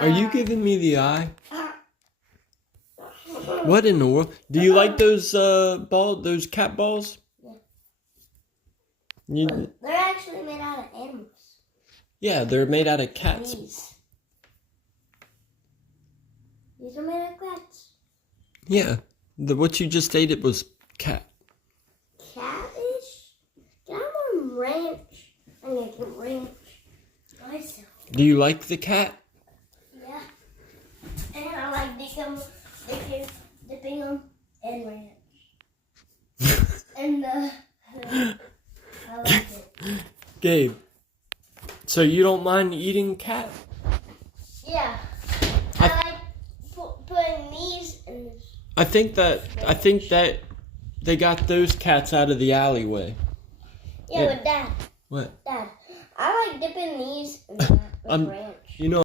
Are you giving me the eye? What in the world? Do you like those those cat balls? Yeah. They're actually made out of animals. Yeah, they're made out of cats. These are made out of cats. Yeah, what you just ate, it was cat. Cat-ish? Can I have a ranch? I'm gonna get ranch myself. Do you like the cat? Yeah. And I like dipping them in ranch. And I like it. Gabe, so you don't mind eating cat? Yeah. I like putting these in this. I think that they got those cats out of the alleyway. Yeah, but Dad. What? Dad, I like dipping these in that ranch. You know.